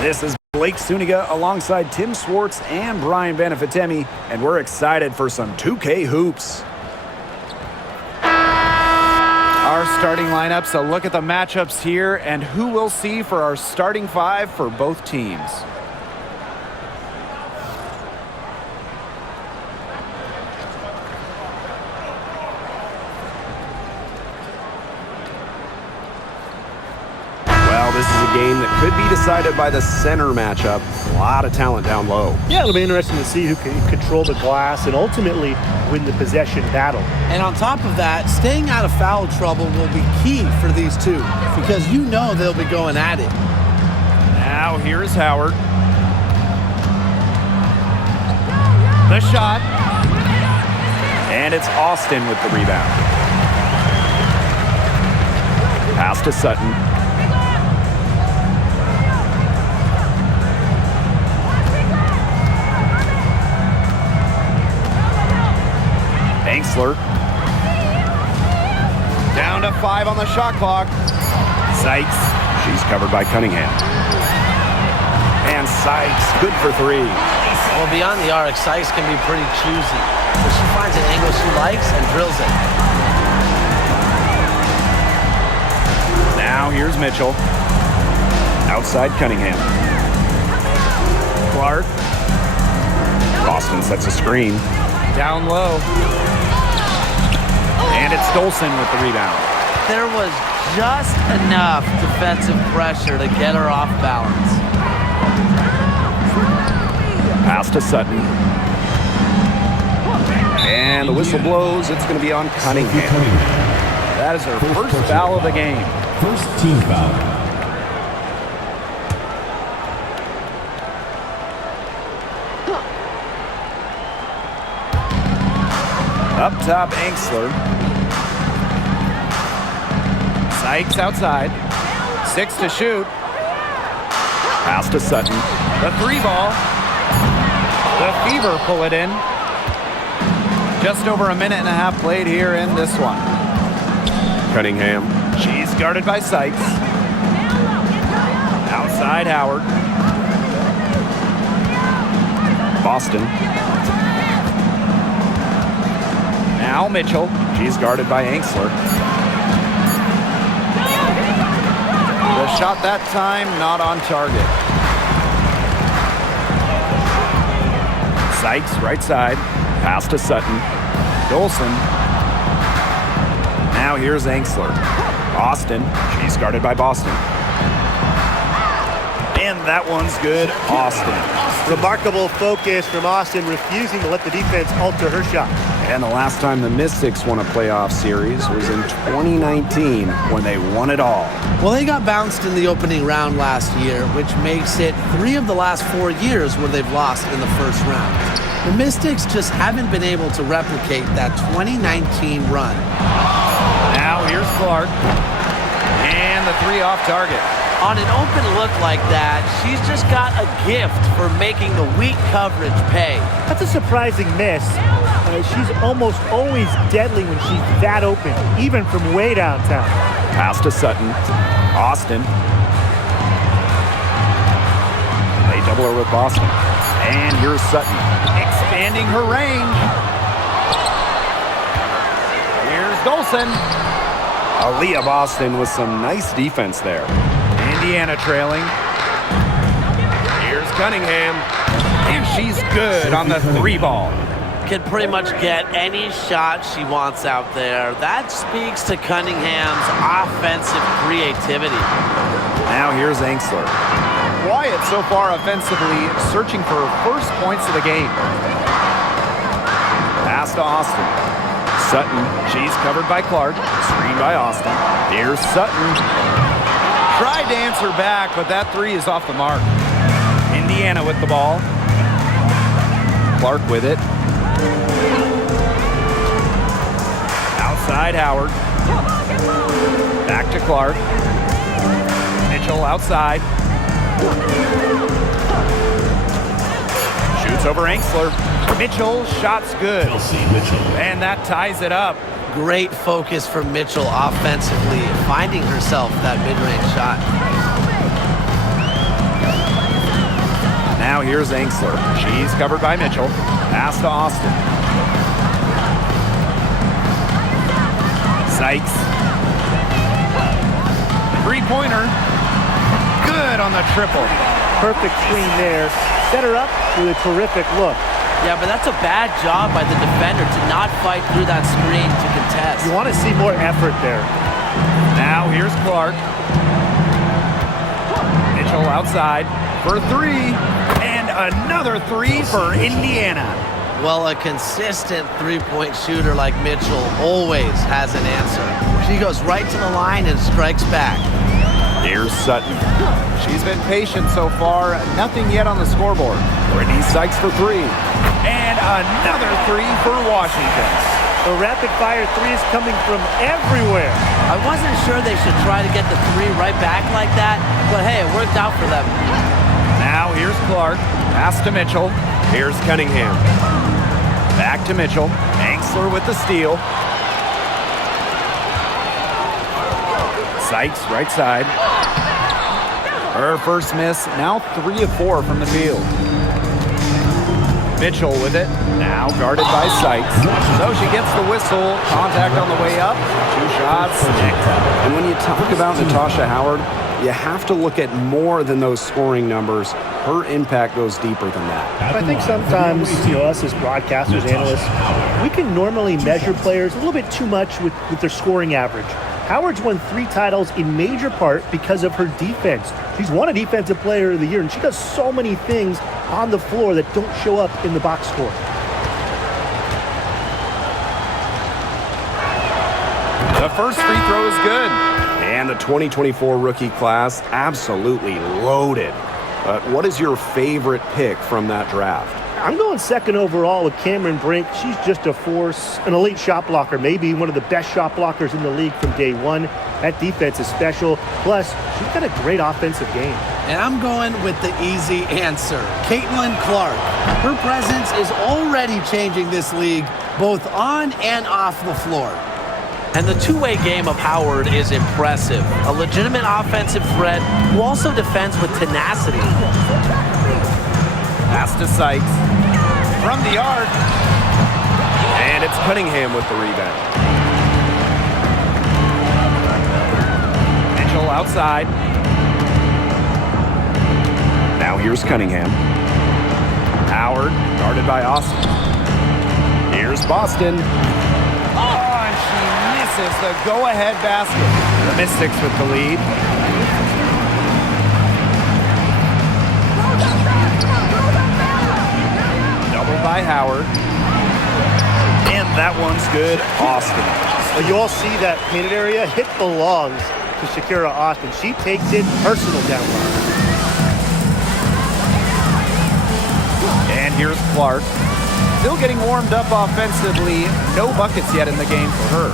This is Blake Suniga alongside Tim Swartz and Brian Benefitemi, and we're excited for some 2K hoops. Our starting lineups, a look at the matchups here and who we'll see for our starting five for both teams. Well, this is a game that could be decided by the center matchup. A lot of talent down low. Yeah, it'll be interesting to see who can control the glass and ultimately win the possession battle. And on top of that, staying out of foul trouble will be key for these two because you know they'll be going at it. Now here's Howard. The shot. And it's Austin with the rebound. Pass to Sutton. Angsler. Down to 5 on the shot clock. Sykes. She's covered by Cunningham. And Sykes, good for 3. Well, beyond the arc, Sykes can be pretty choosy. But she finds an angle she likes and drills it. Now here's Mitchell. Outside Cunningham. Clark. Boston sets a screen. Down low. And it's Dolson with the rebound. There was just enough defensive pressure to get her off balance. Pass to Sutton. And the whistle blows. It's going to be on Cunningham. That is her first foul of the game. First team foul. Up top, Angsler. Sykes outside. 6 to shoot. Pass to Sutton. The 3 ball. The Fever pull it in. Just over a minute and a half played here in this one. Cunningham. She's guarded by Sykes. Outside Howard. Boston. Now Mitchell. She's guarded by Angsler. The shot that time not on target. Sykes right side. Pass to Sutton. Dolson. Now here's Angsler. Austin. She's guarded by Boston. And that one's good. Austin. Remarkable focus from Austin, refusing to let the defense alter her shot. And the last time the Mystics won a playoff series was in 2019 when they won it all. Well, they got bounced in the opening round last year, which makes it 3 of the last 4 years where they've lost in the first round. The Mystics just haven't been able to replicate that 2019 run. Now here's Clark. And the 3 off target. On an open look like that, she's just got a gift for making the weak coverage pay. That's a surprising miss. She's almost always deadly when she's that open, even from way downtown. Pass to Sutton. Austin. They double her with Boston. And here's Sutton. Expanding her range. Here's Dolson. Aaliyah Boston with some nice defense there. Indiana trailing. Here's Cunningham. And she's good on the 3 ball. Can pretty much get any shot she wants out there. That speaks to Cunningham's offensive creativity. Now here's Angsler. Quiet so far offensively, searching for her first points of the game. Pass to Austin. Sutton, she's covered by Clark. Screen by Austin. Here's Sutton. Tried to answer back, but that 3 is off the mark. Indiana with the ball. Clark with it. Outside Howard. Back to Clark. Mitchell outside. Shoots over Angsler. Mitchell, shot's good. And that ties it up. Great focus for Mitchell offensively, finding herself that mid-range shot. Now here's Angsler. She's covered by Mitchell. Pass to Austin. Sykes. Three-pointer. Good on the triple. Perfect screen there. Set her up with a terrific look. Yeah, but that's a bad job by the defender to not fight through that screen to contest. You want to see more effort there. Now here's Clark. Mitchell outside for three. And another three for Indiana. Well, a consistent three-point shooter like Mitchell always has an answer. She goes right to the line and strikes back. Here's Sutton. She's been patient so far. Nothing yet on the scoreboard. Brittany Sykes for three. And another three for Washington. The rapid-fire three is coming from everywhere. I wasn't sure they should try to get the three right back like that, but hey, it worked out for them. Now here's Clark. Pass to Mitchell. Here's Cunningham. Back to Mitchell. Angsler with the steal. Sykes, right side. Her first miss, now 3 of 4 from the field. Mitchell with it, now guarded by Sykes. So she gets the whistle, contact on the way up, 2 shots, And when you talk about Natasha Howard, you have to look at more than those scoring numbers. Her impact goes deeper than that. I think sometimes, us as broadcasters, analysts, we can normally measure players a little bit too much with their scoring average. Howard's won 3 titles in major part because of her defense. She's won a Defensive Player of the Year, and she does so many things on the floor that don't show up in the box score. The first free throw is good. And the 2024 rookie class, absolutely loaded. But what is your favorite pick from that draft? I'm going second overall with Cameron Brink. She's just a force, an elite shot blocker, maybe one of the best shot blockers in the league from day one. That defense is special. Plus, she's got a great offensive game. And I'm going with the easy answer, Clark. Her presence is already changing this league, both on and off the floor. And the two-way game of Howard is impressive. A legitimate offensive threat who also defends with tenacity. Pass to Sykes. From the arc. And it's Cunningham with the rebound. Mitchell outside. Now here's Cunningham. Howard, guarded by Austin. Here's Boston. Oh, and she misses the go-ahead basket. The Mystics with the lead. Doubled by Howard. And that one's good. Austin. Well, you all see that painted area. It belongs to Shakira Austin. She takes it personal down low. And here's Clark. Still getting warmed up offensively. No buckets yet in the game for her.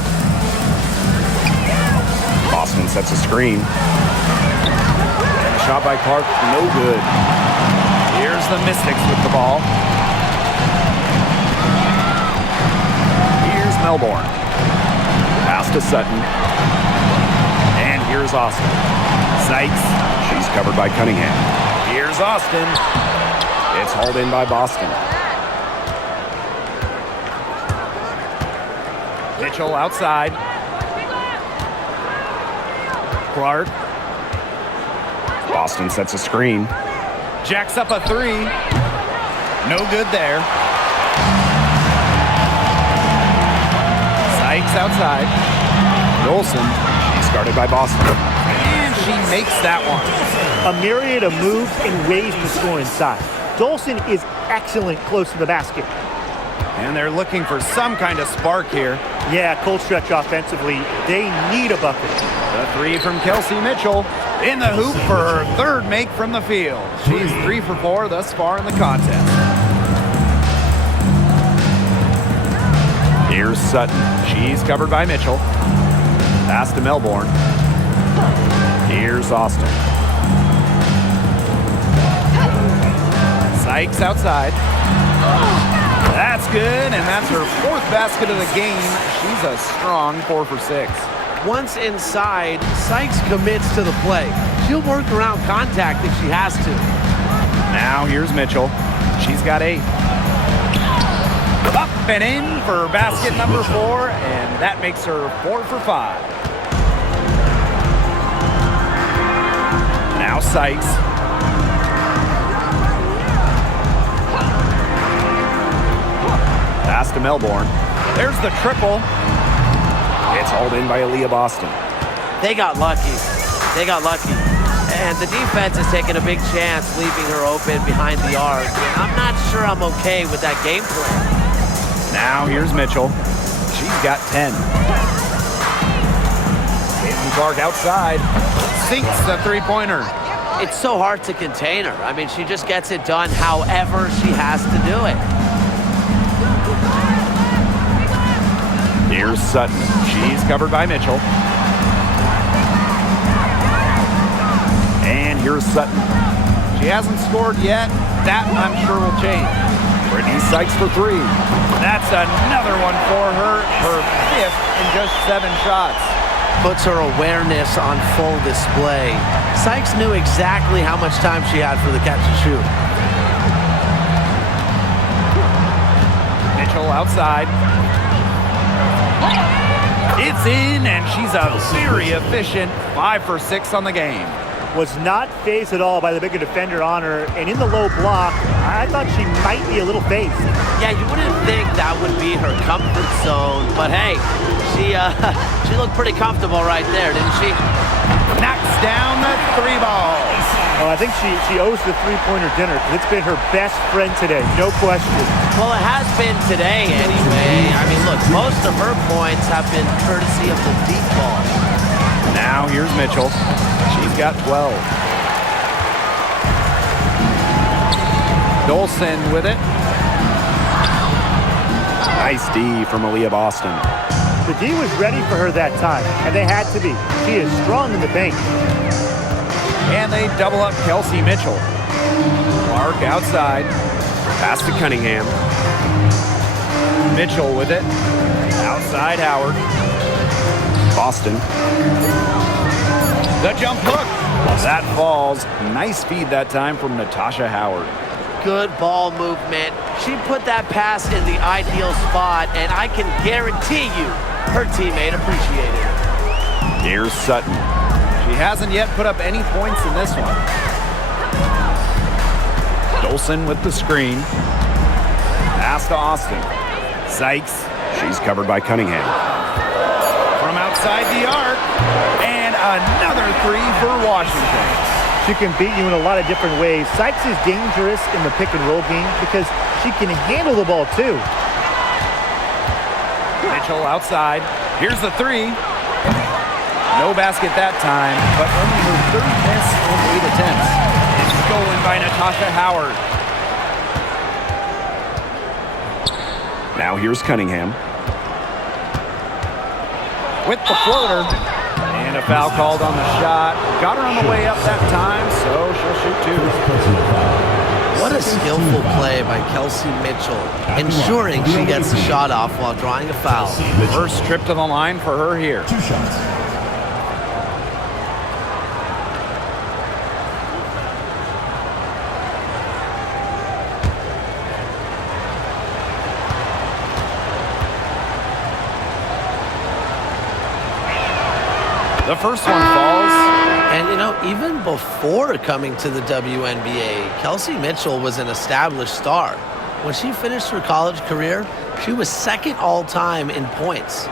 Boston sets a screen. And a shot by Clark, no good. Here's the Mystics with the ball. Here's Melbourne. Pass to Sutton. And here's Austin. Sykes. She's covered by Cunningham. Here's Austin. It's hauled in by Boston. Mitchell outside. Clark. Boston sets a screen. Jacks up a three. No good there. Sykes outside. Dolson. She's guarded by Boston. And she makes that one. A myriad of moves and ways to score inside. Dolson is excellent close to the basket. And they're looking for some kind of spark here. Yeah, cold stretch offensively. They need a bucket. The three from Kelsey Mitchell in the hoop for her third make from the field. She's 3 for 4 thus far in the contest. Here's Sutton. She's covered by Mitchell. Pass to Melbourne. Here's Austin. Sykes outside. That's good, and that's her 4th basket of the game. She's a strong 4 for 6. Once inside, Sykes commits to the play. She'll work around contact if she has to. Now here's Mitchell. She's got 8. Up and in for basket number 4, and that makes her 4 for 5. Now Sykes. Pass to Melbourne. There's the triple. It's hauled in by Aaliyah Boston. They got lucky. And the defense is taking a big chance, leaving her open behind the arc. And I'm not sure I'm okay with that game plan. Now here's Mitchell. She's got 10. Clark outside. Sinks the three-pointer. It's so hard to contain her. I mean, she just gets it done however she has to do it. Here's Sutton. She's covered by Mitchell. And here's Sutton. She hasn't scored yet. That, I'm sure, will change. Brittany Sykes for 3. That's another one for her. Her 5th in just 7 shots. Puts her awareness on full display. Sykes knew exactly how much time she had for the catch and shoot. Mitchell outside. It's in, and she's a very efficient 5 for 6 on the game. Was not phased at all by the bigger defender on her, and in the low block, I thought she might be a little phased. Yeah, you wouldn't think that would be her comfort zone, but hey, she looked pretty comfortable right there, didn't she? Knocks down the 3 balls. Oh, I think she owes the three-pointer dinner, because it's been her best friend today, no question. Well, it has been today anyway. I mean, look, most of her points have been courtesy of the deep ball. Now here's Mitchell. She's got 12. Dolson with it. Nice D from Aaliyah Boston. The D was ready for her that time, and they had to be. She is strong in the paint. And they double up Kelsey Mitchell. Clark outside. Pass to Cunningham. Mitchell with it. Outside Howard. Boston. The jump hook. That falls. Nice feed that time from Natasha Howard. Good ball movement. She put that pass in the ideal spot, and I can guarantee you her teammate appreciated it. Here's Sutton. She hasn't yet put up any points in this one. Dolson with the screen. Pass to Austin. Sykes. She's covered by Cunningham. From outside the arc. And another 3 for Washington. She can beat you in a lot of different ways. Sykes is dangerous in the pick-and-roll game because she can handle the ball, too. Mitchell outside. Here's the 3. No basket that time, but only her 3rd miss in 8 attempts. It's stolen by Natasha Howard. Now here's Cunningham. With the floater. And a foul called on the shot. Got her on the way up that time, so she'll shoot 2. What a skillful play by Kelsey Mitchell, ensuring she gets the shot off while drawing a foul. First trip to the line for her here. 2 shots. The first one falls. And, you know, even before coming to the WNBA, Kelsey Mitchell was an established star. When she finished her college career, she was 2nd all-time in points.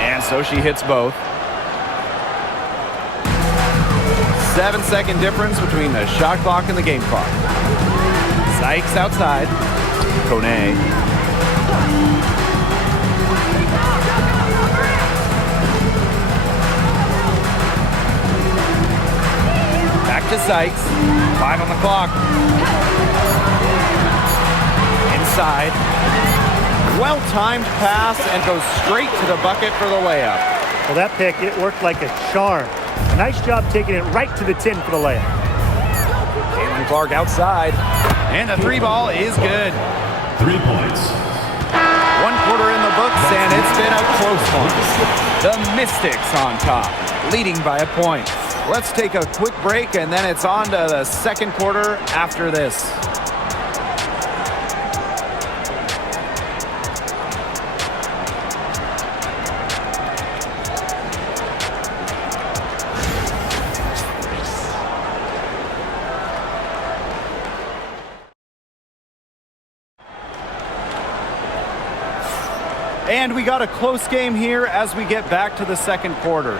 And so she hits both. 7-second difference between the shot clock and the game clock. Sykes outside. Kone. Back to Sykes. 5 on the clock. Inside. Well-timed pass and goes straight to the bucket for the layup. Well, that pick, it worked like a charm. Nice job taking it right to the tin for the layup. Clark outside. And the 3 ball is good. 3 points. 1 quarter quarter in the books, and it's been a close one. The Mystics on top, leading by a point. Let's take a quick break, and then it's on to the second quarter after this. And we got a close game here as we get back to the second quarter.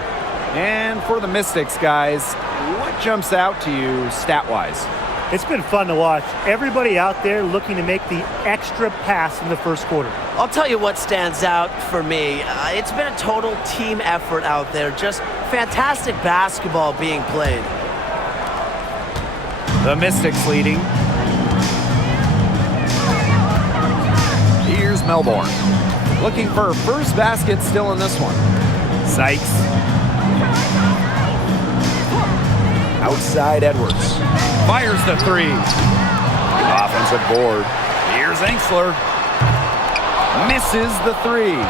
And for the Mystics, guys, what jumps out to you stat-wise? It's been fun to watch. Everybody out there looking to make the extra pass in the first quarter. I'll tell you what stands out for me. It's been a total team effort out there. Just fantastic basketball being played. The Mystics leading. Here's Melbourne. Looking for first basket still in this one. Sykes. Outside Edwards. Fires the three. Offensive board. Here's Angsler. Misses the three.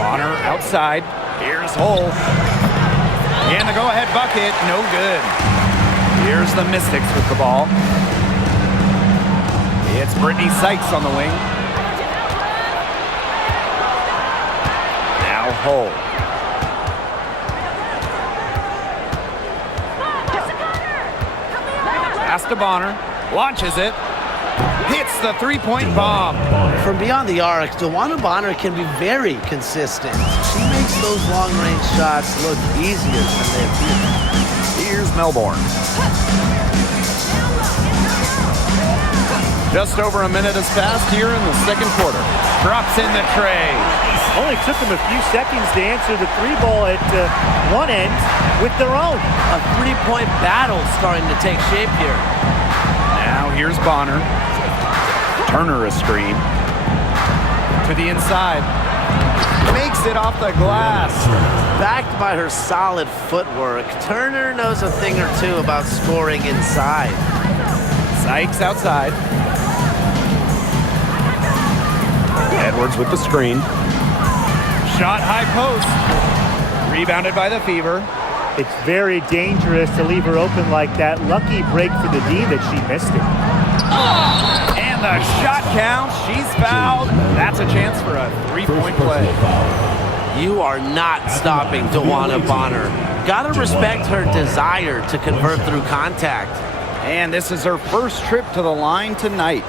Bonner outside. Here's Hull. And the go-ahead bucket, no good. Here's the Mystics with the ball. It's Brittany Sykes on the wing. Now Hull. Pass to Bonner. Launches it. Hits the three-point bomb. From beyond the arc, DeWanna Bonner can be very consistent. She makes those long-range shots look easier than they appear. Here's Melbourne. Just over a minute has passed here in the second quarter. Drops in the tray. Only took them a few seconds to answer the three ball at one end with their own. A three-point battle starting to take shape here. Now here's Bonner. Turner a screen. To the inside. Makes it off the glass. Backed by her solid footwork, Turner knows a thing or two about scoring inside. Sykes outside. Edwards with the screen. Shot high post. Rebounded by the Fever. It's very dangerous to leave her open like that. Lucky break for the D that she missed it. And the shot counts. She's fouled. That's a chance for a three-point play. You are not stopping DeWanna Bonner. Gotta respect her desire to convert through contact. And this is her first trip to the line tonight.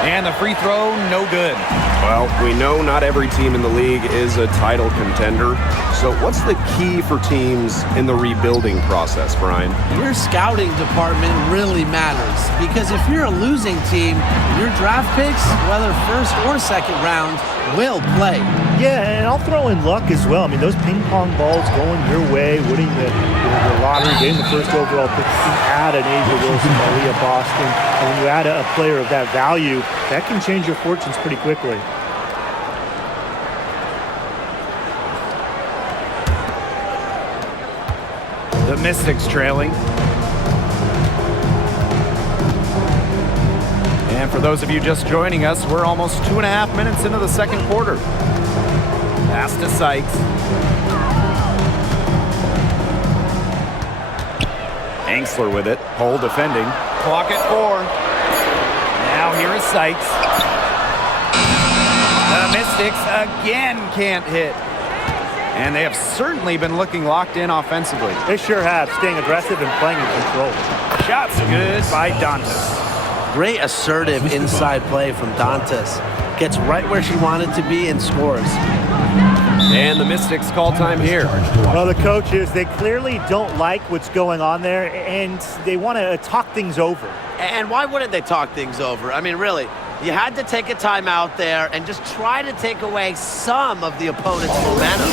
And the free throw, no good. Well, we know not every team in the league is a title contender. So what's the key for teams in the rebuilding process, Brian? Your scouting department really matters, because if you're a losing team, your draft picks, whether first or second round, will play. Yeah, and I'll throw in luck as well. I mean, those ping pong balls going your way, winning the lottery, getting the first overall pick, you can add an Asia Wilson, Malia Boston, and when you add a player of that value, that can change your fortunes pretty quickly. The Mystics trailing. And for those of you just joining us, we're almost 2.5 minutes into the second quarter. Pass to Sykes. Angsler with it. Hull defending. Clock at 4. Now here is Sykes. The Mystics again can't hit. And they have certainly been looking locked in offensively. They sure have, staying aggressive and playing in control. Shots good by Dantas. Great assertive inside play from Dantas. Gets right where she wanted to be and scores. And the Mystics call time here. Well, the coaches, they clearly don't like what's going on there, and they want to talk things over. And why wouldn't they talk things over? I mean, really, You had to take a timeout there and just try to take away some of the opponent's momentum.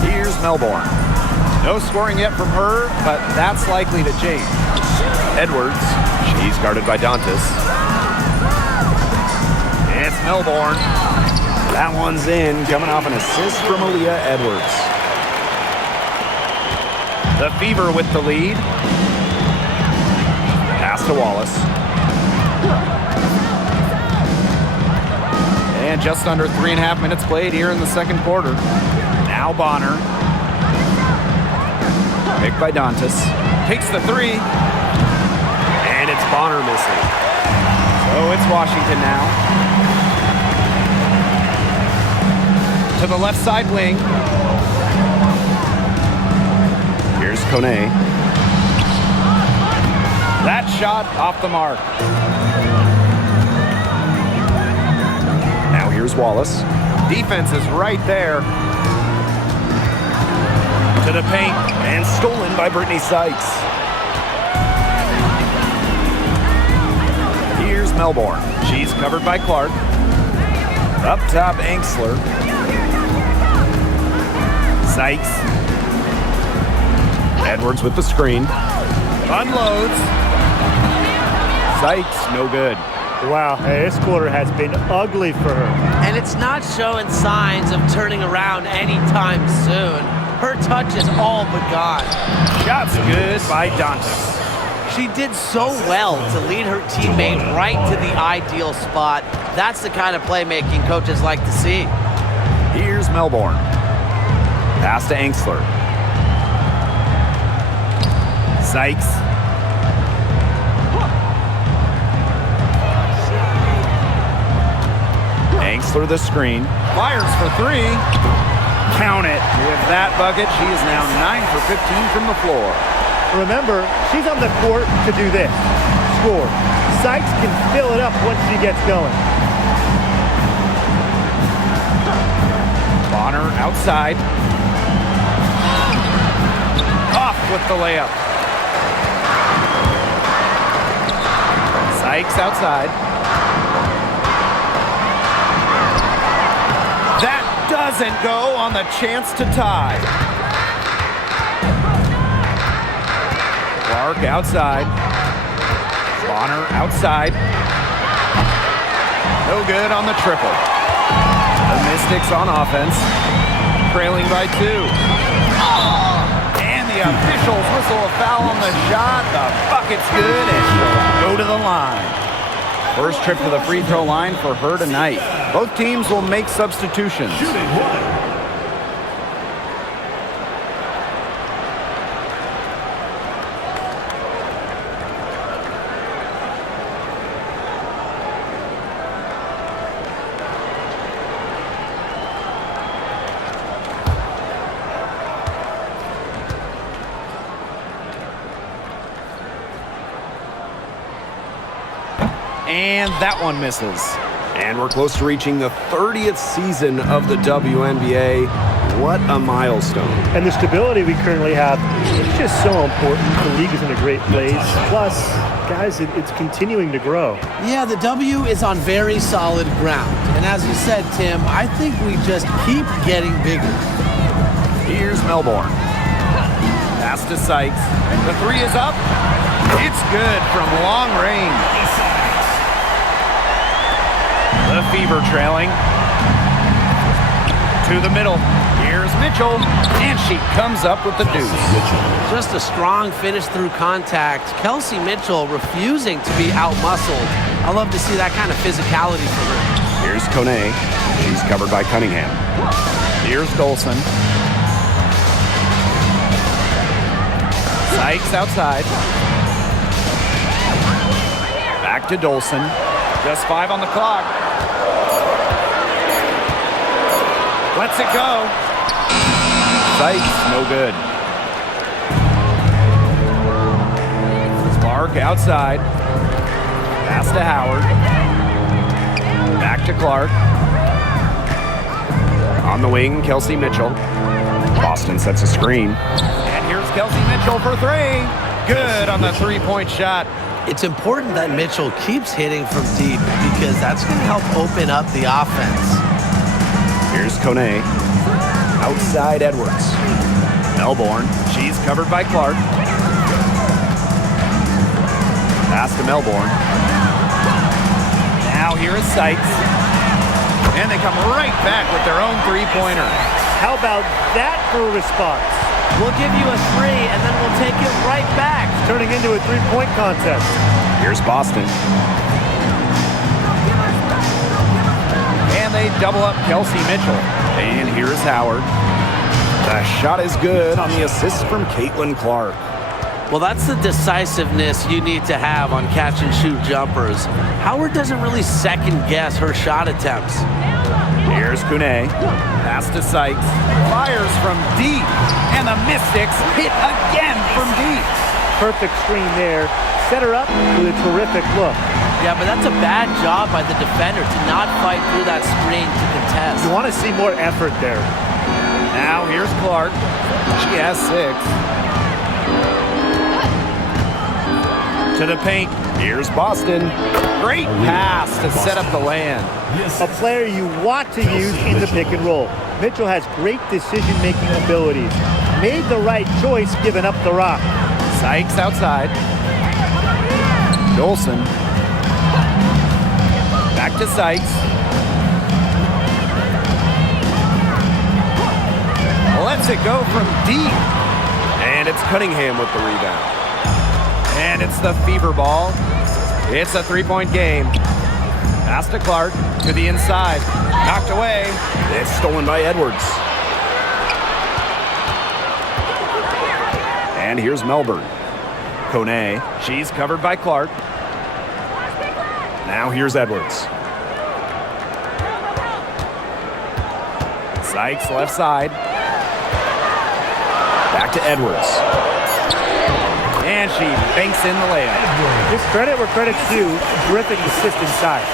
Here's Melbourne. No scoring yet from her, but that's likely to change. Edwards. She's guarded by Dantas. It's Melbourne. That one's in, coming off an assist from Aaliyah Edwards. The Fever with the lead. Pass to Wallace. And just under 3.5 minutes played here in the second quarter. Now Bonner. Picked by Dantas. Takes the three. And it's Bonner missing. So it's Washington now. To the left side wing. Here's Kone. That shot off the mark. Now here's Wallace. Defense is right there. To the paint. And stolen by Brittany Sykes. Here's Melbourne. She's covered by Clark. Up top, Angsler. Sykes. Edwards with the screen. Unloads. Sykes, no good. Wow, hey, this quarter has been ugly for her. And it's not showing signs of turning around anytime soon. Her touch is all but gone. Shots good by Dantas. She did so well to lead her teammate right to the ideal spot. That's the kind of playmaking coaches like to see. Here's Melbourne. Pass to Angsler. Sykes. Angsler the screen. Fires for three. Count it. With that bucket, she is now 9 for 15 from the floor. Remember, she's on the court to do this. Score. Sykes can fill it up once she gets going. Bonner outside. Off with the layup. Sykes outside. That doesn't go on the chance to tie. Clark outside. Bonner outside. No good on the triple. The Mystics on offense, trailing by 2. And the officials whistle a foul on the shot. The bucket's good and she'll go to the line. First trip to the free throw line for her tonight. Both teams will make substitutions. And that one misses. And we're close to reaching the 30th season of the WNBA. What a milestone. And the stability we currently have, it's just so important. The league is in a great place. Plus, guys, it's continuing to grow. Yeah, the W is on very solid ground. And as you said, Tim, I think we just keep getting bigger. Here's Melbourne. Pass to Sykes. The three is up. It's good from long range. The Fever trailing. To the middle. Here's Mitchell. And she comes up with the deuce. Just a strong finish through contact. Kelsey Mitchell refusing to be out-muscled. I love to see that kind of physicality from her. Here's Kone. She's covered by Cunningham. Here's Dolson. Sykes outside. Back to Dolson. Just 5 on the clock. Lets it go. Sykes, no good. Clark outside. Pass to Howard. Back to Clark. On the wing, Kelsey Mitchell. Boston sets a screen. And here's Kelsey Mitchell for three. Good on the three-point shot. It's important that Mitchell keeps hitting from deep because that's going to help open up the offense. Here's Kone. Outside Edwards. Melbourne. She's covered by Clark. Pass to Melbourne. Now here is Sykes. And they come right back with their own three-pointer. How about that for a response? We'll give you a three, and then we'll take it right back. Turning into a three-point contest. Here's Boston. And they double up Kelsey Mitchell. And here's Howard. The shot is good on the assist from Caitlin-Clark. Well, that's the decisiveness you need to have on catch-and-shoot jumpers. Howard doesn't really second-guess her shot attempts. Here's Kone. Pass to Sykes. Fires from deep. And the Mystics hit again from deep. Perfect screen there. Set her up with a terrific look. Yeah, but that's a bad job by the defender to not fight through that screen to contest. You want to see more effort there. Now here's Clark. She has 6. To the paint. Here's Boston. Great pass to set up the land. A player you want to use in the pick and roll. Mitchell has great decision-making abilities. Made the right choice giving up the rock. Sykes outside. Dolson. Back to Sykes. Lets it go from deep. And it's Cunningham with the rebound. And it's the fever ball. It's a three-point game. Pass to Clark to the inside. Knocked away. It's stolen by Edwards. And here's Melbourne. Kone. She's covered by Clark. Now here's Edwards. Sykes left side. Back to Edwards. And she banks in the layup. Just credit where credit's due. Terrific assist inside.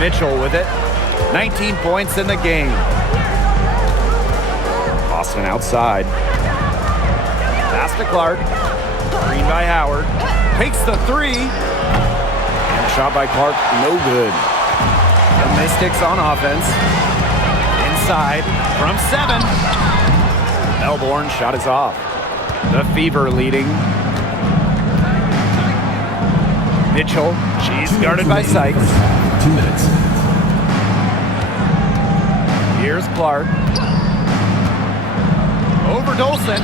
Mitchell with it. 19 points in the game. Boston outside. Pass to Clark. Screen by Howard. Takes the three. And a shot by Clark, no good. The Mystics on offense. Inside from 7. Melbourne shot is off. The Fever leading. Mitchell. She's guarded by Sykes. 2 minutes. Here's Clark. Over Dolson.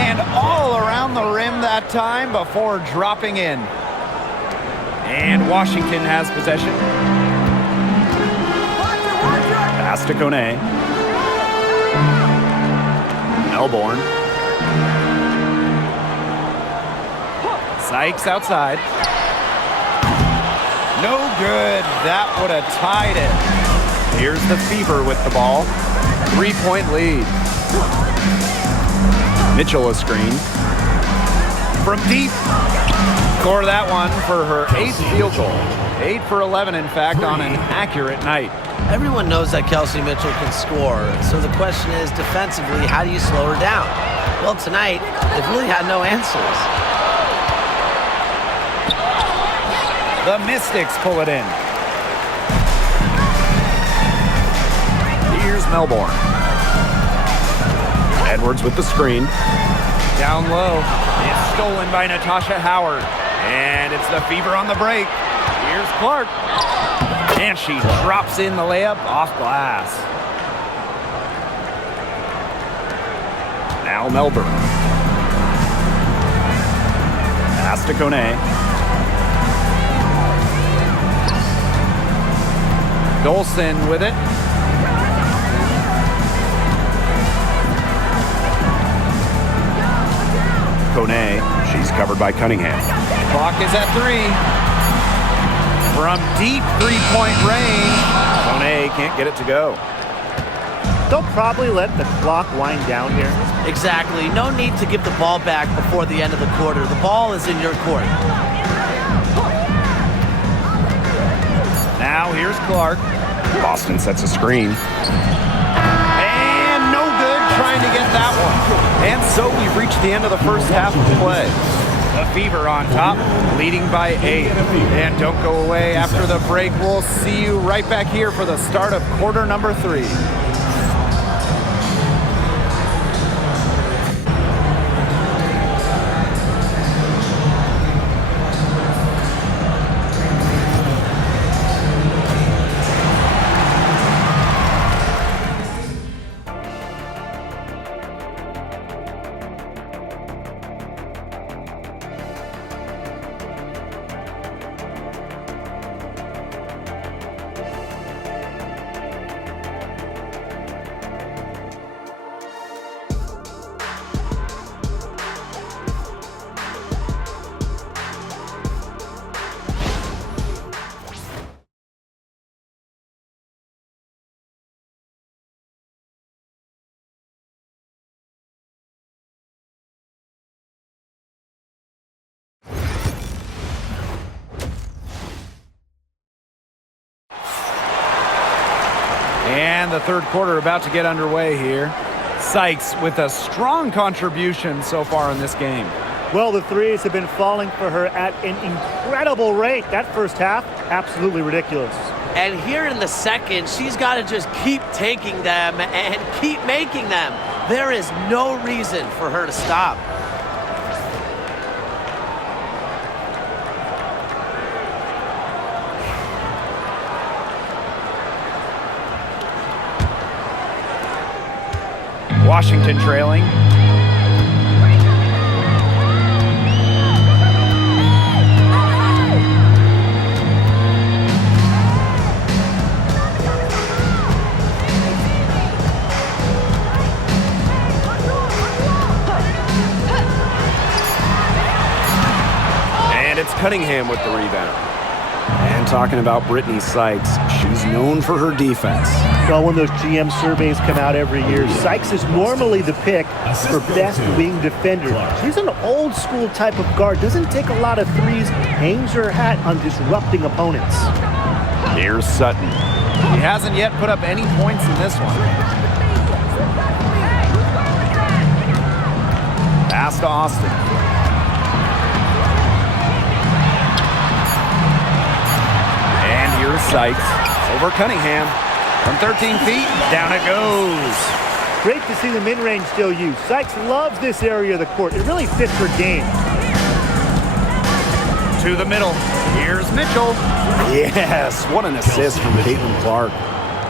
And all around the rim that time before dropping in. And Washington has possession. Pass to Kone. Melbourne. Sykes outside. No good. That would have tied it. Here's the Fever with the ball. 3-point lead. Mitchell a screen. From deep. Score that one for her 8th field goal. 8 for 11, in fact, on an accurate night. Everyone knows that Kelsey Mitchell can score, so the question is, defensively, how do you slow her down? Well, tonight, they've really had no answers. The Mystics pull it in. Here's Melbourne. Edwards with the screen. Down low. It's stolen by Natasha Howard. And it's the Fever on the break. Here's Clark. And she drops in the layup off glass. Now Melbourne. Pass to Kone. Dolson with it. Kone, she's covered by Cunningham. Clock is at 3. From deep three-point range. Kone can't get it to go. They'll probably let the clock wind down here. Exactly. No need to give the ball back before the end of the quarter. The ball is in your court. Now here's Clark. Boston sets a screen. And no good trying to get that one. And so we've reached the end of the first half of play. The Fever on top, leading by 8. And don't go away after the break. We'll see you right back here for the start of quarter number 3. And the third quarter about to get underway here. Sykes with a strong contribution so far in this game. Well, the threes have been falling for her at an incredible rate. That first half, absolutely ridiculous. And here in the second, she's got to just keep taking them and keep making them. There is no reason for her to stop. Washington trailing. And it's Cunningham with the rebound. And talking about Brittany Sykes, she's known for her defense. Well, when those GM surveys come out every year, Sykes is normally the pick for best wing defender. She's an old school type of guard, doesn't take a lot of threes, hangs her hat on disrupting opponents. Here's Sutton. He hasn't yet put up any points in this one. Pass to Austin. Here's Sykes over Cunningham. From 13 feet, down it goes. Great to see the mid-range still used. Sykes loves this area of the court. It really fits her game. To the middle. Here's Mitchell. Yes, what an assist from CaitlinClark.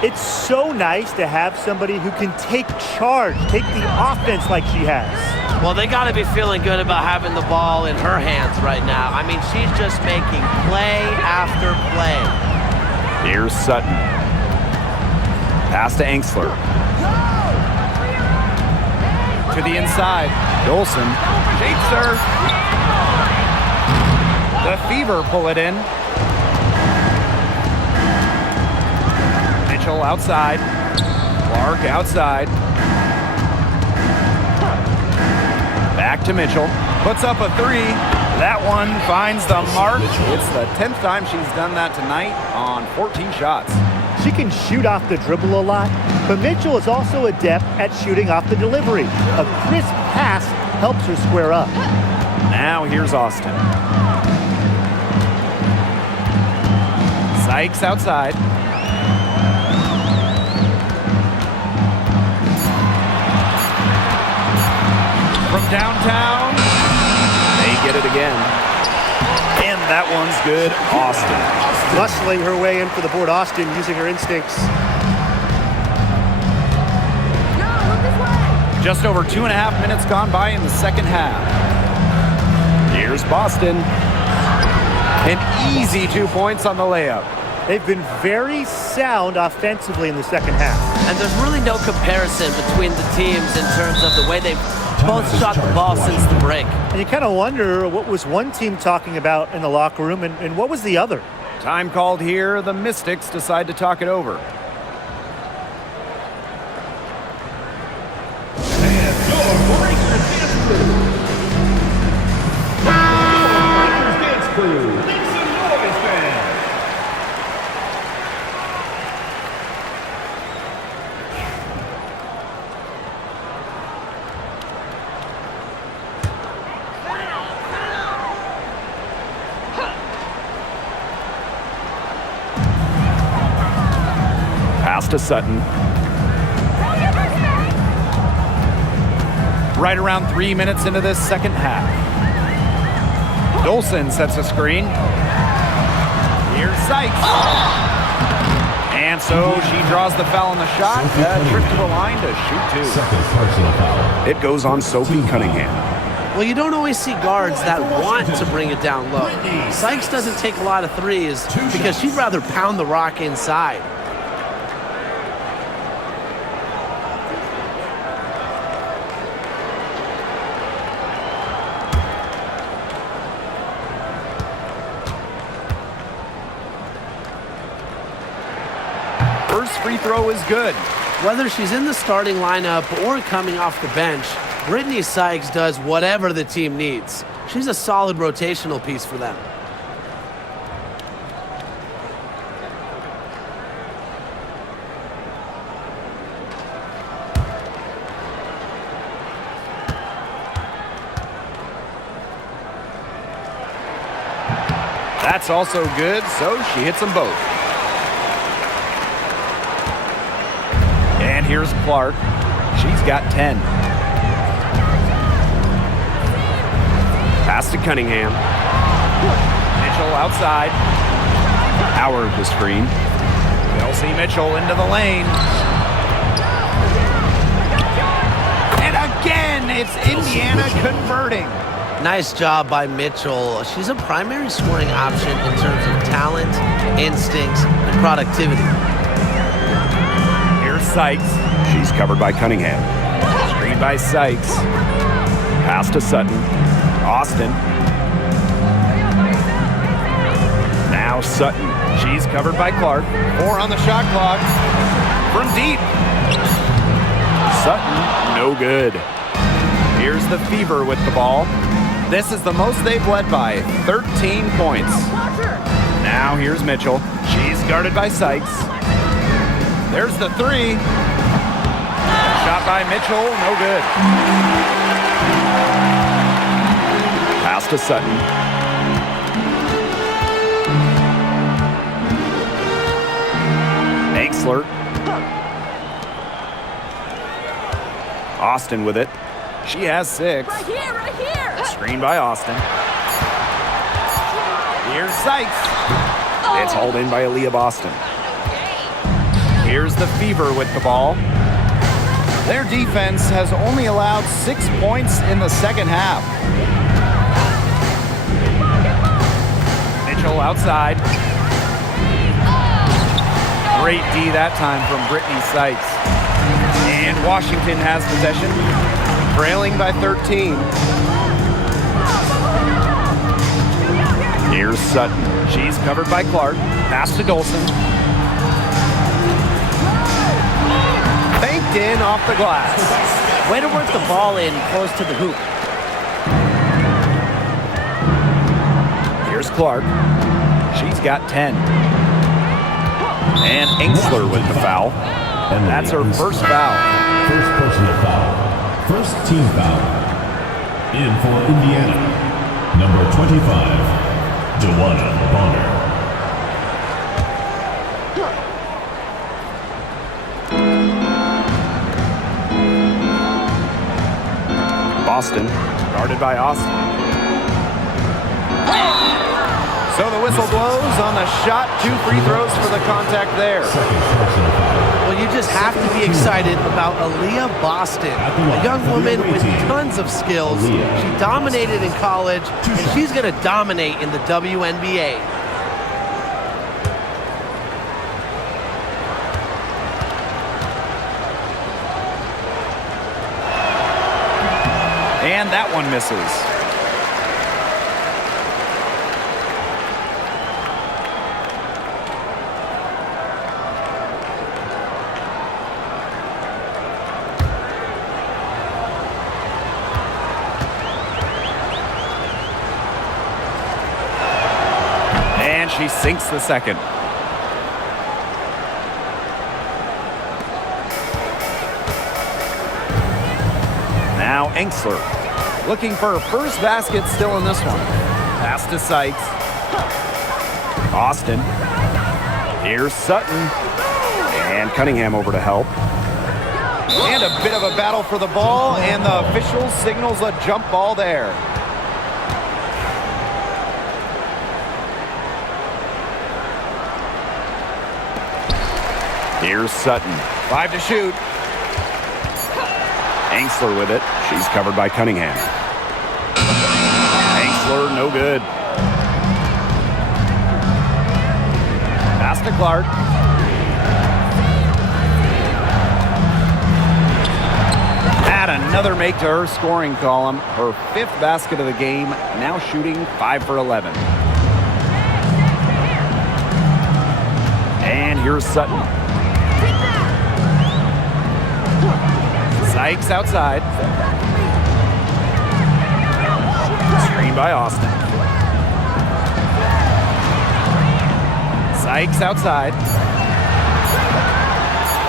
It's so nice to have somebody who can take charge, take the offense like she has. Well, they got to be feeling good about having the ball in her hands right now. I mean, she's just making play after play. Here's Sutton. Pass to Angsler. To the inside. Dolson shakes her. The Fever pull it in. Mitchell outside. Clark outside. Back to Mitchell. Puts up a 3. That one finds the mark. It's the 10th time she's done that tonight on 14 shots. She can shoot off the dribble a lot, but Mitchell is also adept at shooting off the delivery. A crisp pass helps her square up. Now here's Austin. Sykes outside. From downtown. They get it again. And that one's good. Austin. Muscling her way in for the board. Austin using her instincts. Just over 2.5 minutes gone by in the second half. Here's Boston. An easy 2 points on the layup. They've been very sound offensively in the second half. And there's really no comparison between the teams in terms of the way they've both shot the ball since the break. And you kind of wonder what was one team talking about in the locker room and what was the other? Time called here. The Mystics decide to talk it over. And your Pass to Sutton. Right around 3 minutes into this second half. Dolson sets a screen. Here's Sykes. And so she draws the foul on the shot. Trip to the line to shoot two. Second personal foul. It goes on Sophie Cunningham. Well, you don't always see guards that want to bring it down low. Sykes doesn't take a lot of threes because she'd rather pound the rock inside. First free throw is good. Whether she's in the starting lineup or coming off the bench, Brittany Sykes does whatever the team needs. She's a solid rotational piece for them. That's also good, so she hits them both. And here's Clark. She's got 10. Pass to Cunningham. Mitchell outside. Howard the screen. Kelsey Mitchell into the lane. And again, it's Indiana converting. Nice job by Mitchell. She's a primary scoring option in terms of talent, instincts, and productivity. Here's Sykes. She's covered by Cunningham. Screen by Sykes. Pass to Sutton. Austin. Now Sutton. She's covered by Clark. 4 on the shot clock. From deep. Sutton, no good. Here's the Fever with the ball. This is the most they've led by, 13 points. Now here's Mitchell. She's guarded by Sykes. There's the three. Shot by Mitchell, no good. Pass to Sutton. Ainxler. Austin with it. She has 6. Right here, right here. Screen by Austin. Here's Sykes. It's hauled in by Aaliyah Boston. Here's the Fever with the ball. Their defense has only allowed 6 points in the second half. Mitchell outside. Great D that time from Brittany Sykes. And Washington has possession, trailing by 13. Here's Sutton. She's covered by Clark. Pass to Dolson. Banked in off the glass. Way to work the ball in close to the hoop. Here's Clark. She's got 10. And Ainxler with the foul. And that's her first foul. First personal foul. First team foul. In for Indiana. Number 25. Dewana Bonner. Boston, guarded by Austin. So the whistle blows on the shot. 2 free throws for the contact there. Second personal foul. Well, you just have to be excited about Aaliyah Boston, a young woman with tons of skills. She dominated in college, and she's going to dominate in the WNBA. And that one misses. she sinks the second. Now Engstler looking for her first basket still in this one. Pass to Sykes. Austin. Here's Sutton. And Cunningham over to help. And a bit of a battle for the ball, and the official signals a jump ball there. Here's Sutton. 5 to shoot. Engstler with it. She's covered by Cunningham. Engstler, no good. Pass to Clark. Add another make to her scoring column. Her 5th basket of the game, now shooting 5 for 11. And here's Sutton. Sykes outside. Screen by Austin. Sykes outside.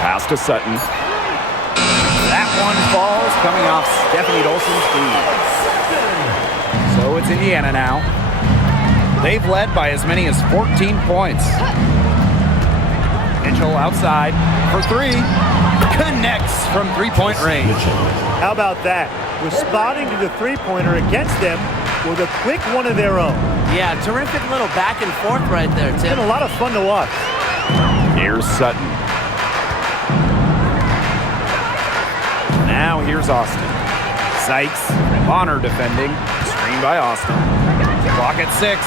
Pass to Sutton. That one falls, coming off Stephanie Dolson's feet. So it's Indiana now. They've led by as many as 14 points. Mitchell outside for 3. Connects from three-point range. How about that? Responding to the three-pointer against them with a quick one of their own. Yeah, terrific little back and forth right there, Tim. It's been a lot of fun to watch. Here's Sutton. Now here's Austin. Sykes, Bonner defending. Screen by Austin. Clock at 6.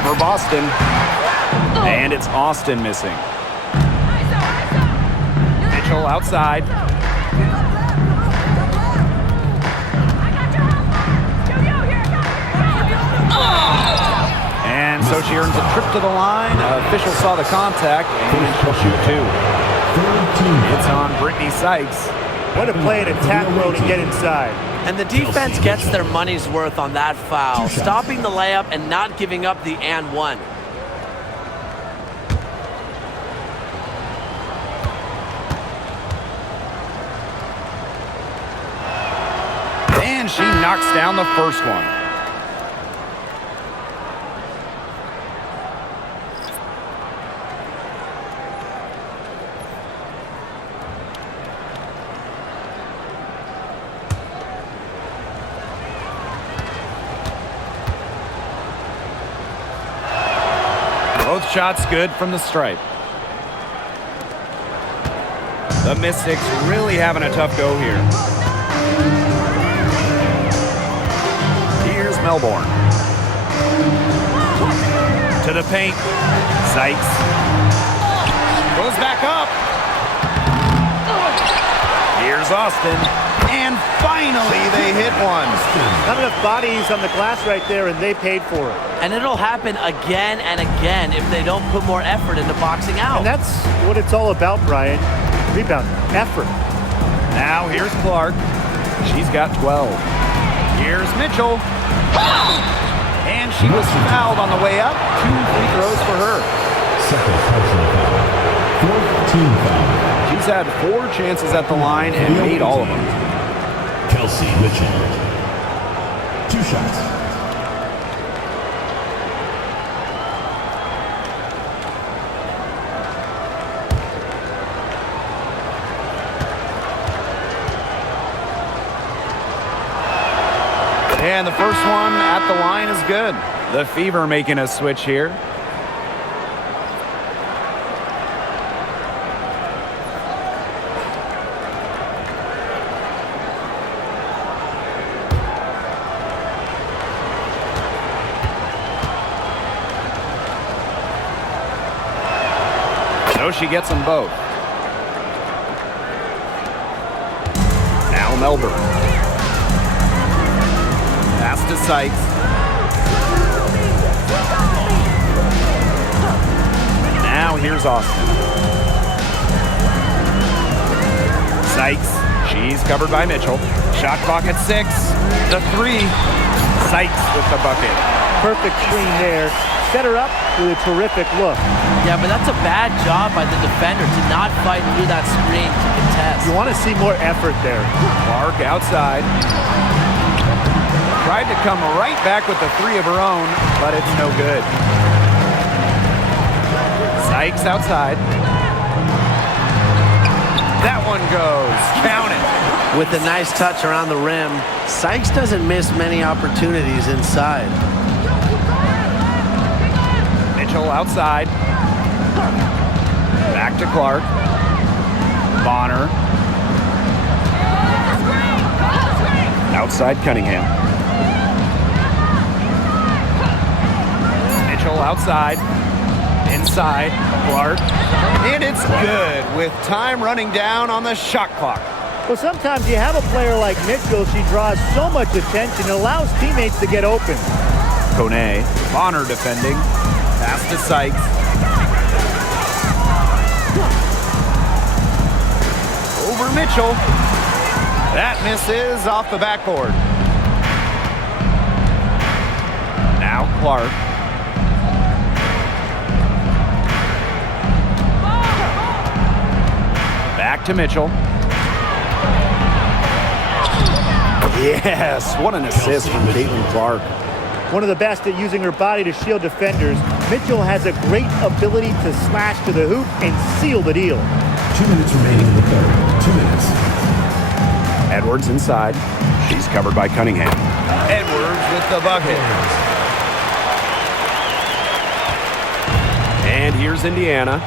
Over Boston. And it's Austin missing. Mitchell outside. And so she earns a trip to the line. Official saw the contact, and she'll shoot 2. It's on Brittany Sykes. What a play in attack mode to get inside. And the defense gets their money's worth on that foul, stopping the layup and not giving up the and one. And she knocks down the first one. Both shots good from the stripe. The Mystics really having a tough go here. Here's Melbourne. To the paint. Sykes. Goes back up. Here's Austin. And finally they hit one. Not enough bodies on the glass right there, and they paid for it. And it'll happen again and again if they don't put more effort into boxing out. And that's what it's all about, Brian. Rebound, effort. Now here's Clark. She's got 12. Here's Mitchell. And she was fouled on the way up. 2 free throws for her. Second personal foul. 4th team foul. She's had 4 chances at the line and made all of them. Kelsey Mitchell. 2 shots. And the first one at the line is good. The Fever making a switch here. So she gets them both. Now Melbourne. Pass to Sykes. Now here's Austin. Sykes. She's covered by Mitchell. Shot clock at 6. The 3. Sykes with the bucket. Perfect screen there. Set her up with a terrific look. Yeah, but that's a bad job by the defender to not fight through that screen to contest. You want to see more effort there. Clark outside. Tried to come right back with the three of her own, but it's no good. Sykes outside. That one goes. Count it. With a nice touch around the rim, Sykes doesn't miss many opportunities inside. Mitchell outside. Back to Clark. Bonner. Outside Cunningham. Mitchell outside. Inside. Clark. And it's good with time running down on the shot clock. Well, sometimes you have a player like Mitchell. She draws so much attention, it allows teammates to get open. Kone. Bonner defending. Pass to Sykes. Over Mitchell. That misses off the backboard. Now Clark. Back to Mitchell. Yes, what an assist from CaitlincLark. One of the best at using her body to shield defenders, Mitchell has a great ability to slash to the hoop and seal the deal. 2 minutes remaining in the third. 2 minutes. Edwards inside. She's covered by Cunningham. Edwards with the bucket. And here's Indiana.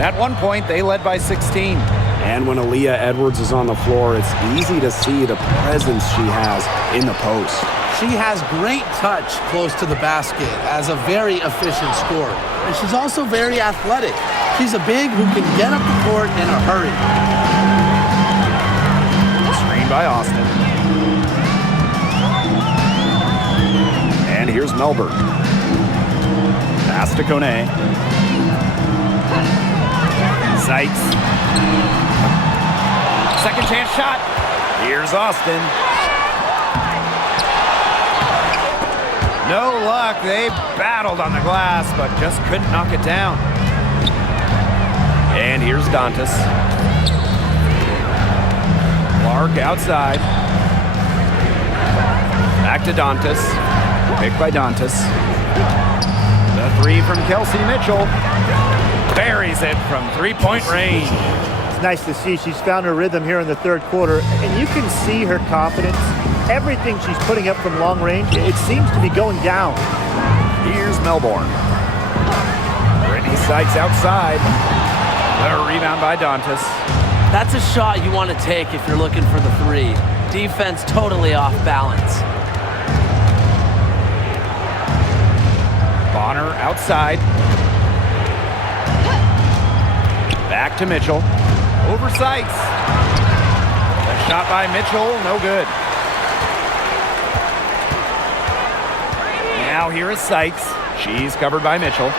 At one point, they led by 16. And when Aaliyah Edwards is on the floor, it's easy to see the presence she has in the post. She has great touch close to the basket as a very efficient scorer. And she's also very athletic. She's a big who can get up the court in a hurry. Screen by Austin. And here's Melbourne. Pass to Kone. Sykes. Second chance shot. Here's Austin. No luck. They battled on the glass, but just couldn't knock it down. And here's Dantas. Clark outside. Back to Dantas. Picked by Dantas. The three from Kelsey Mitchell. Buries it from three-point range. It's nice to see she's found her rhythm here in the third quarter, and you can see her confidence. Everything she's putting up from long range, it seems to be going down. Here's Melbourne. Brittany Sykes outside. The rebound by Dantas. That's a shot you want to take if you're looking for the three. Defense totally off balance. Bonner outside. Back to Mitchell. Over Sykes. The shot by Mitchell, no good. Now here is Sykes. She's covered by Mitchell.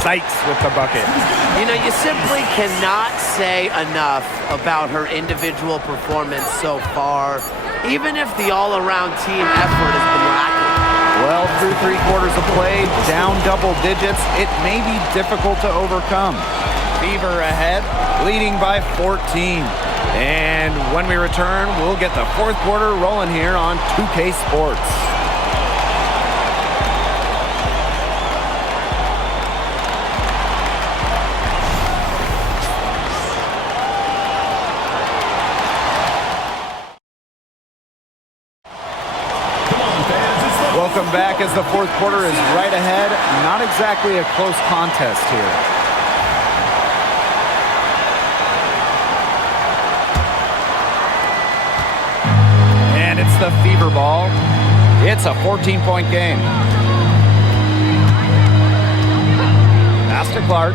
Sykes with the bucket. You know, you simply cannot say enough about her individual performance so far, even if the all-around team effort has been lacking. Well, through 3/4 of play, down double digits, it may be difficult to overcome. Fever ahead, leading by 14. And when we return, we'll get the fourth quarter rolling here on 2K Sports. Welcome back as the fourth quarter is right ahead. Not exactly a close contest here. And it's the Fever ball. It's a 14-point game. Pass to Clark.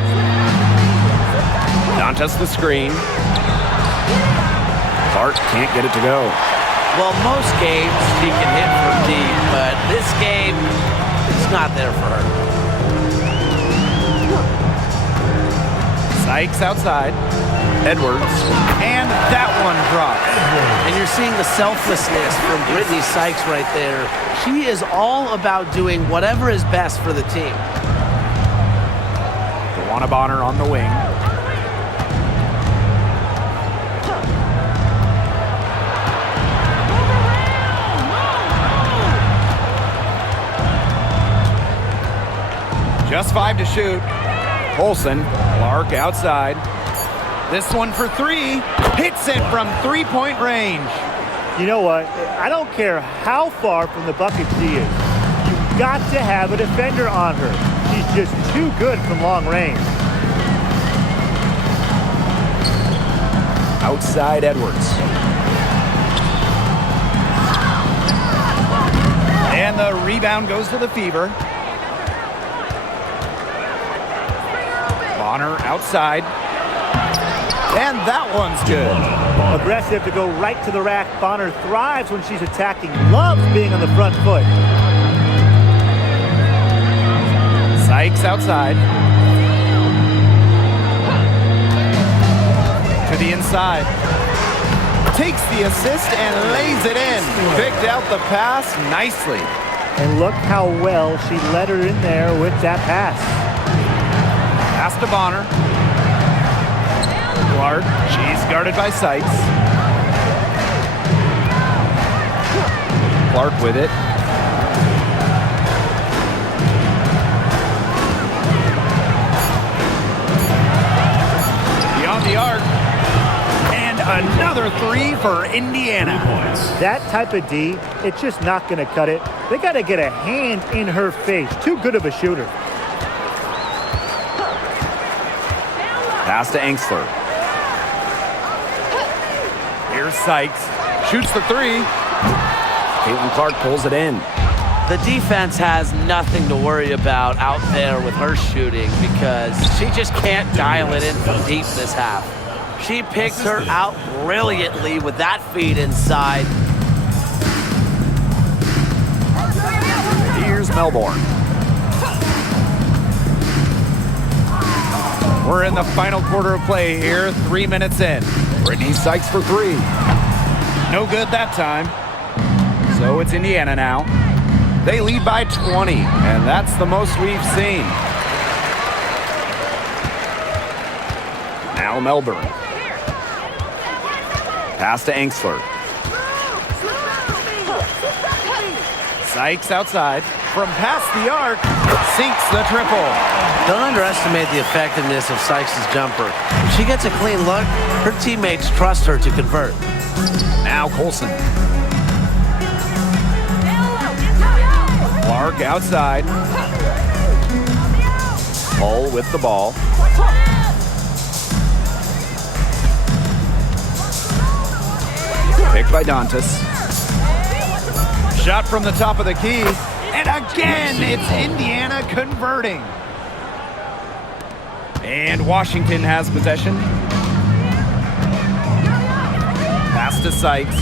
Dantas the screen. Clark can't get it to go. Well, most games she can hit from deep, but this game, it's not there for her. Sykes outside. Edwards. And that one drops. And you're seeing the selflessness from Brittany Sykes right there. She is all about doing whatever is best for the team. DeWanna Bonner on the wing. Just 5 to shoot. Olsen, Clark outside. This one for 3. Hits it from 3-point range. You know what? I don't care how far from the bucket she is. You've got to have a defender on her. She's just too good from long range. Outside Edwards. And the rebound goes to the Fever. Bonner outside. And that one's good. Aggressive to go right to the rack. Bonner thrives when she's attacking. Loves being on the front foot. Sykes outside. To the inside. Takes the assist and lays it in. Picked out the pass nicely. And look how well she led her in there with that pass. Pass to Bonner. Clark, she's guarded by Sykes. Clark with it. Beyond the arc. And another 3 for Indiana. That type of D, it's just not going to cut it. They got to get a hand in her face. Too good of a shooter. Pass to Angsler. Here's Sykes. Shoots the 3. Caitlin Clark pulls it in. The defense has nothing to worry about out there with her shooting because she just can't dial it in from deep this half. She picked her out brilliantly with that feed inside. Here's Melbourne. We're in the final quarter of play here, 3 minutes in. Brittany Sykes for 3. No good that time. So it's Indiana now. They lead by 20, and that's the most we've seen. Now Melbourne. Pass to Angsler. Sykes outside. From past the arc, sinks the triple. Don't underestimate the effectiveness of Sykes' jumper. If she gets a clean look, her teammates trust her to convert. Now Colson. Clark outside. Hull with the ball. Picked by Dantas. Shot from the top of the key. And again, it's Indiana converting. And Washington has possession. Pass to Sykes.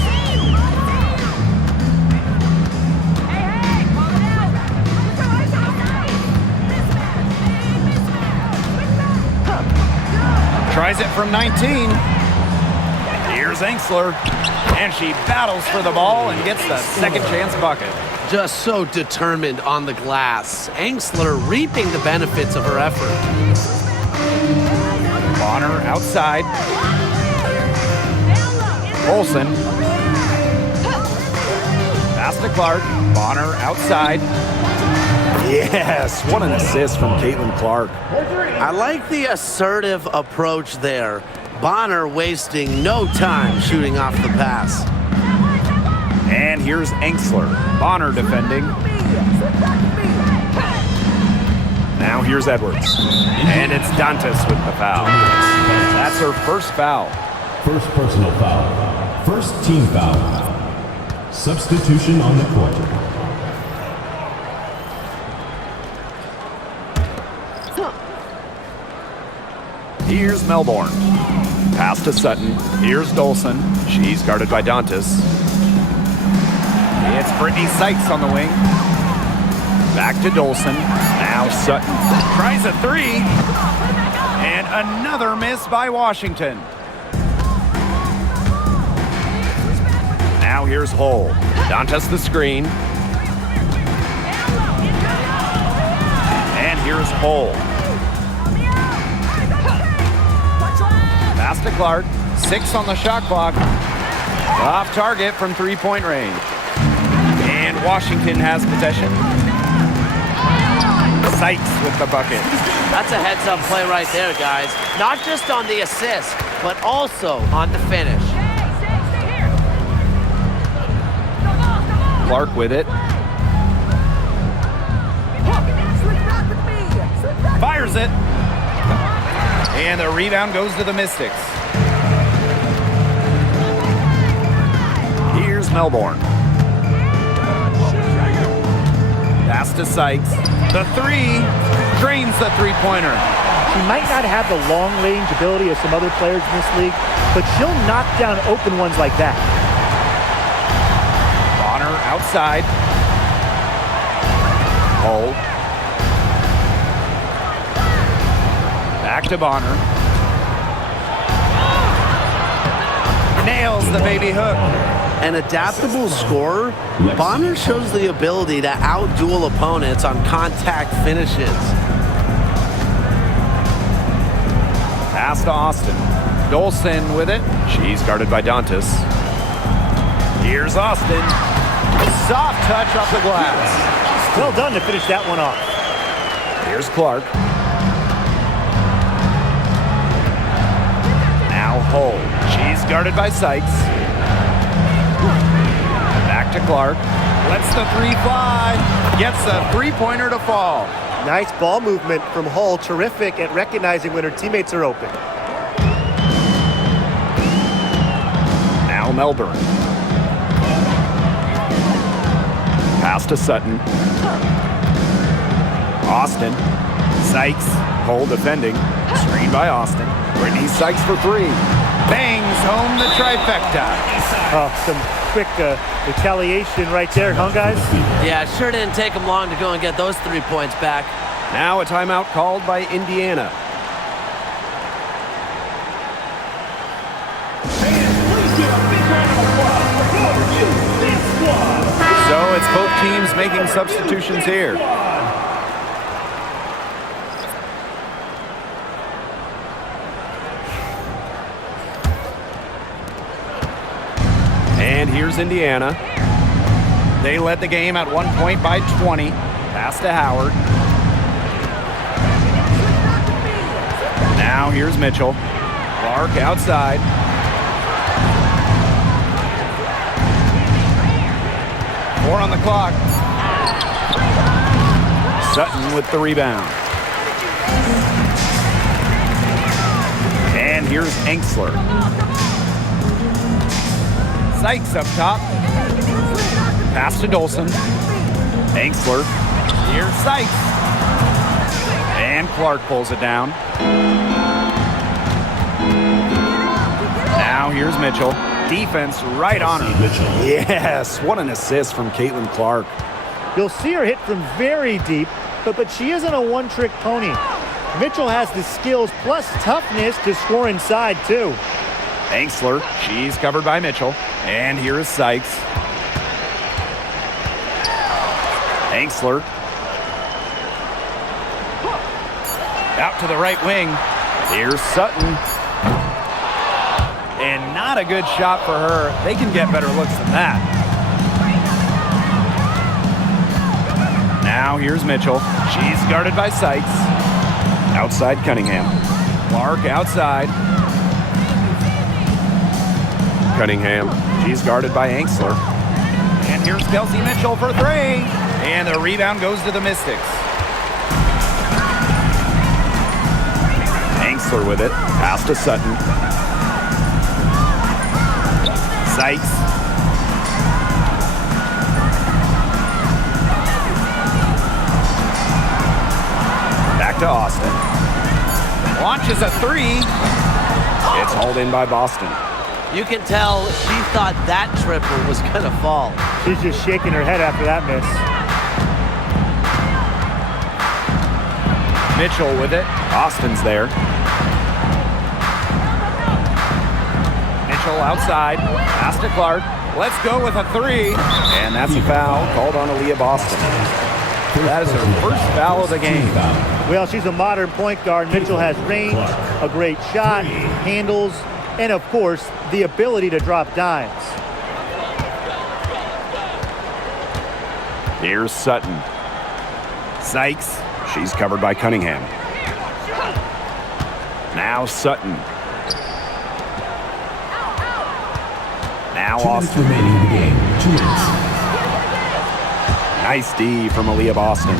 Tries it from 19. Here's Angsler. And she battles for the ball and gets the second chance bucket. Just so determined on the glass. Angsler reaping the benefits of her effort. Bonner outside. Olsen. Pass to Clark. Bonner outside. Yes, what an assist from Caitlin Clark. I like the assertive approach there. Bonner wasting no time shooting off the pass. And here's Angsler. Bonner defending. Now here's Edwards. And it's Dantas with the foul. That's her first foul. First personal foul. First team foul. Substitution on the court. Here's Melbourne. Pass to Sutton. Here's Dolson. She's guarded by Dantas. It's Brittany Sykes on the wing. Back to Dolson. Now Sutton tries a 3. And another miss by Washington. Now here's Hull. Dantas the screen. And here's Hull. Pass to Clark. 6 on the shot clock. Off target from three-point range. And Washington has possession. Sykes with the bucket. That's a heads-up play right there, guys. Not just on the assist, but also on the finish. Clark with it. Fires it. And the rebound goes to the Mystics. Here's Melbourne. Pass to Sykes. The three drains the three-pointer. She might not have the long-range ability of some other players in this league, but she'll knock down open ones like that. Bonner outside. Hull. Back to Bonner. Nails the baby hook. An adaptable scorer, Bonner shows the ability to outduel opponents on contact finishes. Pass to Austin. Dolson with it. She's guarded by Dantas. Here's Austin. Soft touch off the glass. Well done to finish that one off. Here's Clark. Now Hull. She's guarded by Sykes. Back to Clark. Lets the three fly. Gets the three-pointer to fall. Nice ball movement from Hull. Terrific at recognizing when her teammates are open. Now Melbourne. Pass to Sutton. Austin. Sykes. Hull defending. Screen by Austin. Brittany Sykes for three. Bangs home the trifecta. Oh, some quick retaliation right there, huh, guys? Yeah, it sure didn't take them long to go and get those 3 points back. Now a timeout called by Indiana. So it's both teams making substitutions here. And here's Indiana. They led the game at 1 point by 20. Pass to Howard. Now here's Mitchell. Clark outside. Four on the clock. Sutton with the rebound. And here's Enksler. Sykes up top. Pass to Dolson. Enksler. Here's Sykes. And Clark pulls it down. Now here's Mitchell. Defense right on her. Yes, what an assist from Caitlin Clark. You'll see her hit from very deep, but she isn't a one-trick pony. Mitchell has the skills plus toughness to score inside, too. Enksler, she's covered by Mitchell. And here is Sykes. Enksler. Out to the right wing. Here's Sutton. And not a good shot for her. They can get better looks than that. Now here's Mitchell. She's guarded by Sykes. Outside Cunningham. Clark outside. Cunningham. She's guarded by Enksler. And here's Kelsey Mitchell for three. And the rebound goes to the Mystics. Enksler with it. Pass to Sutton. Sykes. Back to Austin. Launches a three. It's hauled in by Boston. You can tell she thought that triple was going to fall. She's just shaking her head after that miss. Mitchell with it. Austin's there. Mitchell outside. Pass to Clark. Let's go with a three. And that's a foul called on Aaliyah Boston. That is her first foul of the game. Well, she's a modern point guard. Mitchell has range, a great shot, handles, and of course, the ability to drop dimes. Here's Sutton. Sykes. She's covered by Cunningham. Now Sutton. Now 2 minutes Austin. remaining in the game. 2 minutes. Nice D from Aaliyah Boston.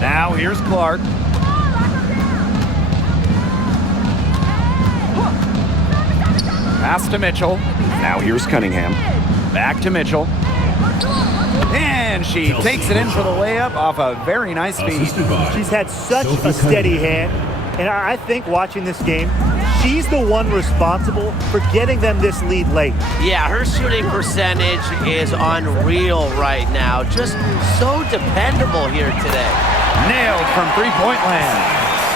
Now here's Clark. Pass to Mitchell. Now here's Cunningham. Back to Mitchell. And she takes it in for the layup off a very nice feed. She's had such a steady hand, and I think watching this game, she's the one responsible for getting them this lead late. Yeah, her shooting percentage is unreal right now. Just so dependable here today. Nailed from three-point land.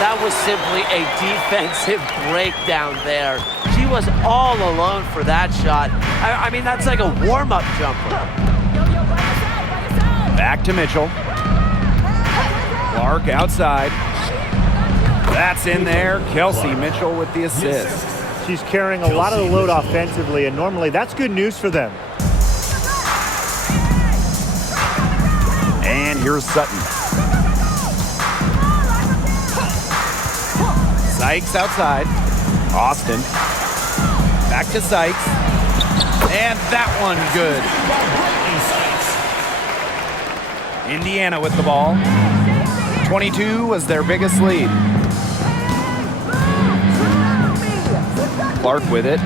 That was simply a defensive breakdown there. She was all alone for that shot. I mean, that's like a warm-up jumper. Back to Mitchell. Clark outside. That's in there. Kelsey Mitchell with the assist. She's carrying a lot of the load offensively, and normally that's good news for them. And here's Sutton. Sykes outside. Austin. Back to Sykes. And that one good. Indiana with the ball. 22 was their biggest lead. Clark with it.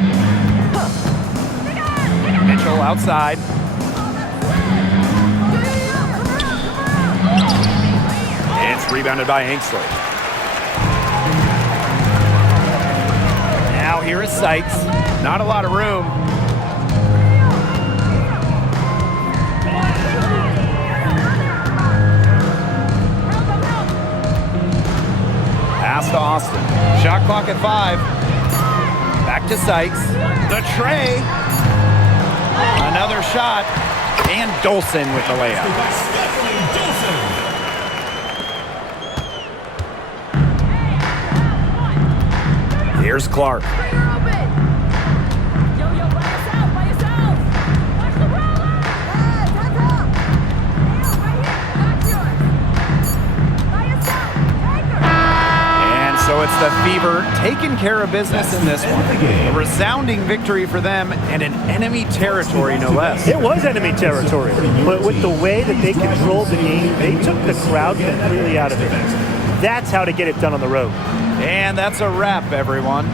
Mitchell outside. It's rebounded by Hinksley. Now here is Sykes. Not a lot of room. Pass to Austin. Shot clock at 5. Back to Sykes. The tray. Another shot. And Dolson with the layup. Here's Clark. So it's the Fever taking care of business in this one. A resounding victory for them and an enemy territory, no less. It was enemy territory, but with the way that they controlled the game, they took the crowd completely out of it. That's how to get it done on the road. And that's a wrap, everyone.